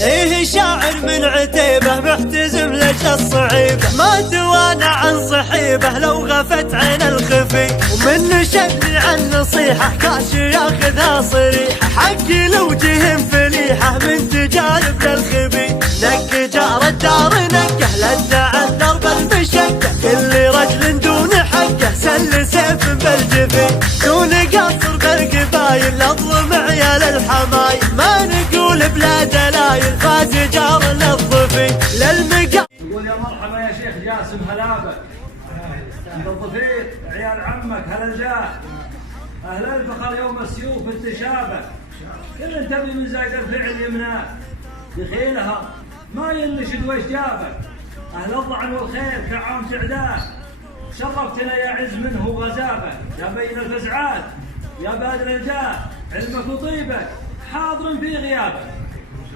ايه شاعر من عتيبه محتزم لك الصعيبه، ما دوانا عن صحيبه لو غفت عين الخفي، ومن شدني عن نصيحه كاش ياخذها صريحه، حقي لو جهم فليحه من تجارب للخبي، نك جار الدار نكه لدى عن درب المشقه، كل رجل دون حقه سل سيف بالجفي، دون قصر بالقبايل اظلم عيال الحمايل، ما نقول بلا دلايل فاز جار للضفي للمقام. يقول يا مرحبا يا شيخ جاسم هلابك، انت الضفير عيال عمك هلا الجاه، اهل الفخر يوم السيوف انتشابك، كل تبي من زايد الفعل يمناه، دخيلها ما ينشد ويش جابك، اهل الضعن والخير كعام تعداه، شرفتنا يا عز منه وغزابك، يا بين الفزعات يا بادر الجاه، علمك وطيبك حاضر في غيابك،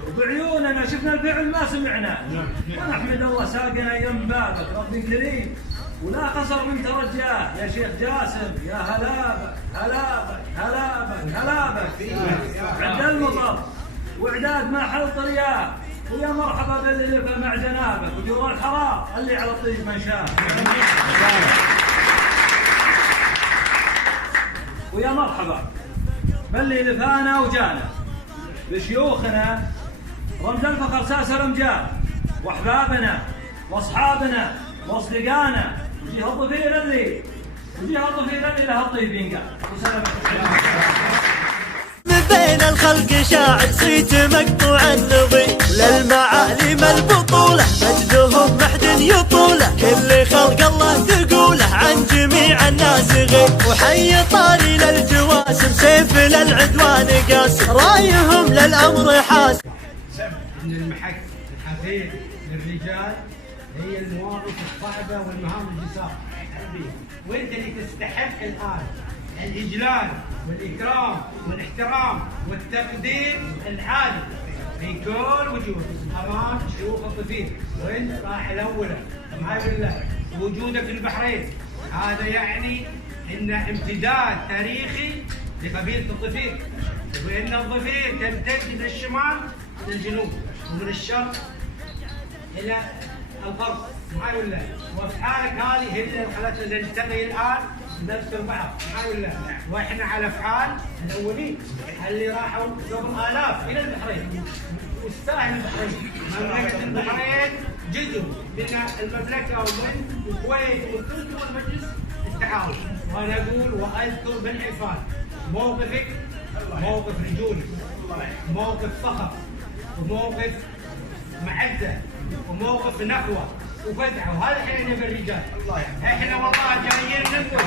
وبعيوننا شفنا الفعل ما سمعناه، ونحمد الله ساقنا يم بابك، ربي كريم ولا قصر من ترجاه، يا شيخ جاسم يا هلابك هلابك هلابك هلابك، عند المطر واعداد ما حل طرياه، ويا مرحبا باللي لف مع جنابك، وجور الحرام اللي على الطيب من شاف، ويا مرحبا باللي لفانا وجانا، بشيوخنا رمز الفخر ساس الرمجان، واحبابنا واصحابنا واصدقائنا، وجيه الضفير اللي له الطيب ينقال، وسلامة من بين الخلق شاعر صيت مقطوع النظير، للمعالم البطولة مجدهم محد يطوله، كل خلق الله تقوله عن جميع الناس غير، وحي طاري للجواسم سيف للعدوان قاس، رايهم للأمر حاس. ان المحك الحفير للرجال هي المواقف الصعبة والمهام الجسار، وانت اللي تستحق الان الاجلال والاكرام والاحترام والتقدير العالي في كل وجوه امام شيوخ الضفير، وانت راح الاولى معاي بالله وجودك في البحرين، هذا يعني ان امتداد تاريخي لقبيله الضفير، وان الضفير تمتد من الشمال الى الجنوب ومن الشرق الى الغرب معاي بالله، وافعالك هذه هي اللي خلتنا نلتقي الان نذكر بعض معاي بالله، واحنا على افعال الاولين اللي راحوا قبل الاف الى البحرين، والساحل البحرين، مملكه البحرين جزء من المملكه ومن الكويت والتركي والمجلس التعاون، وانا اقول واذكر بالحفاظ موقفك موقف رجولي، موقف فخر، وموقف معزه، وموقف نخوه وفزعه، وهذا احنا نبي الرجال، احنا والله جايين نقول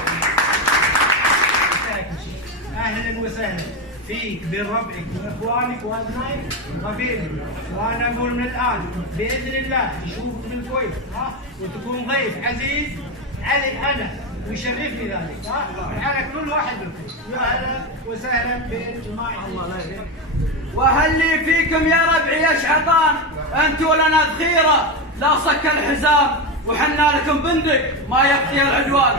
اهلا وسهلا فيك بين ربعك واخوانك وابنائك وقبيلك، وانا اقول من الان باذن الله نشوفك من الكويت وتكون ضيف عزيز علي انا ويشرفني ذلك على كل واحد منكم، يا اهلا وسهلا بالجماعه الله لا يهديك. وهل لي فيكم يا ربعي يا شعطان، انتوا لنا ذخيره لا صك الحزام، وحنا لكم بندق ما يقضي العدوان.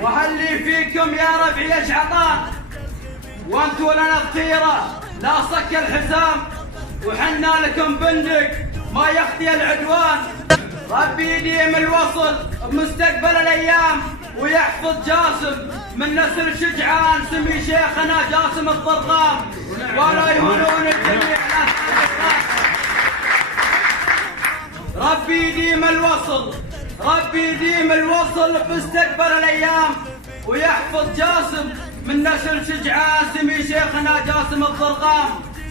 وهل لي فيكم يا ربعي يا شعطان، وانتوا لنا ذخيره لا صك الحزام، وحنا لكم بندق ما يخفي العدوان، ربي يديم الوصل بمستقبل الايام، ويحفظ جاسم من نسل شجعان، سمي شيخنا جاسم الضرغام، ولا يهونون الجميع ربي يديم الوصل، ربي يديم الوصل بمستقبل الايام، ويحفظ جاسم من نسل شجعان، سمي شيخنا جاسم الضرغام،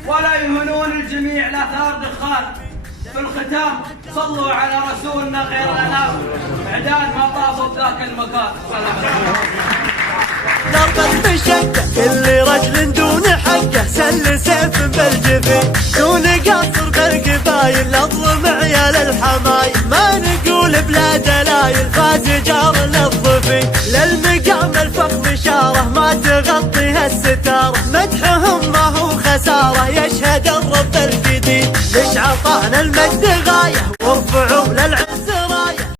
ولا يهونون الجميع لاثار دخان. في الختام صلوا على رسولنا خير الانام، اعداد ما طافوا بذاك المكان. درب المشقة كل رجل دون حقه سل سيف بالجفي، دون قصر بالقبايل اظلم عيال الحمايل، ما نقول بلا دلايل فاز جار للضفي، للمقام الفخم اشاره ما تغطيها الستاره، مدحهم ما هو خساره يشهد الرب الجديد، مش عطانا المجد غايه وارفعوا للعز